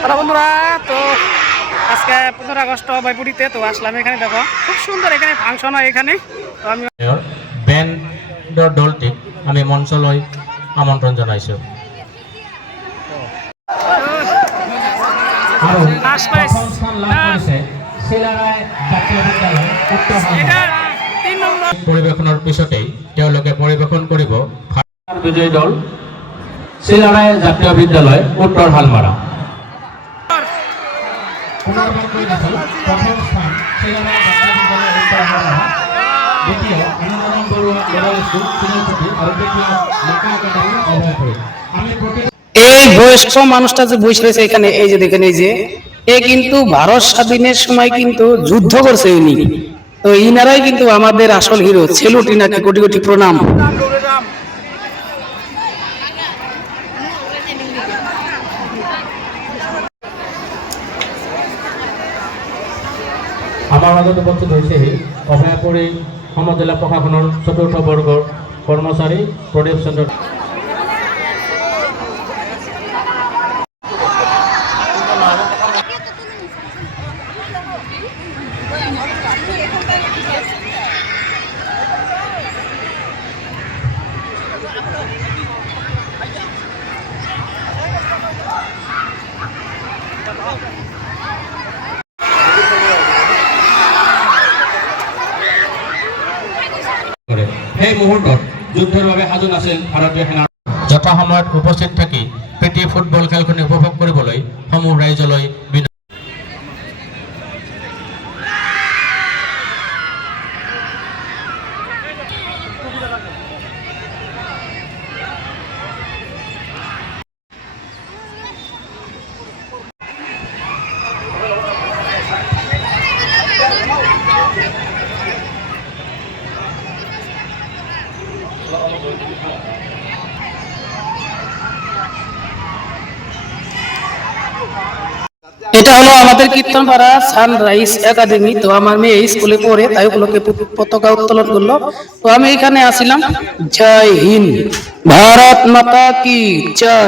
Hello বন্ধুরা, তো আজকে 15 আগস্ট বাইপুরিতে তো আসলাম। এখানে দেখো খুব সুন্দর এখানে ফাংশন হয় এখানে। তো আমি ব্যান্ডৰ দলটিক আমি মঞ্চলৈ আমন্ত্ৰণ জনাইছো। আৰু ফার্স্ট প্রাইজ প্ৰথম স্থান লাভ কৰিছে চিলাৰায় জাতীয় বিদ্যালয় উত্তৰ এটা 3 নম্বর পৰিৱেশনৰ পিছতেই তেওঁলোকে পৰিৱেশন কৰিব বিজয়ী দল চিলাৰায় জাতীয় বিদ্যালয় উত্তৰ হালমাৰা। প্ৰথম স্থান চিলাৰায় জাতীয় বিদ্যালয় উত্তৰ হালমাৰা, দ্বিতীয় আনন্দৰাম বৰুৱা লেভেল স্কুল চিনাইপতি আৰু তৃতীয় লেখা একাডেমি অভয়পুৰ। আমি এই বয়স্ক মানুষটা যে বসে রয়েছে এখানে, এই যে দেখেন, এই যে এ কিন্তু ভারত স্বাধীনের সময় কিন্তু যুদ্ধ করছে ইনি। তো ইনারাই কিন্তু আমাদের আসল হিরো। সেলুট ইনাকে, কোটি কোটি প্রণাম। আমাৰ মাজত উপস্থিত হৈছেহি অভয়াপুৰী সমজিলা প্ৰশাসনৰ ৪ৰ্থ বৰ্গৰ কৰ্মচাৰী প্ৰদীপ চন্দ্ৰ। সেই মুহূৰ্তত যুদ্ধৰ বাবে সাজু নাছিল ভাৰতীয় সেনা। যথাসময়ত উপস্থিত থাকি প্ৰীতি ফুটবল খেলখনি উপভোগ কৰিবলৈ সমূহ ৰাইজলৈ এটা হলো আমাদের কীর্তনপাড়া সানরাইজ একাডেমি। তো আমার মেয়ে স্কুলে পড়ে, তাই ওগুলোকে পতাকা উত্তোলন করলো। তো আমি এখানে আসিলাম। জয় হিন্দ, ভারত মাতা কি জয়।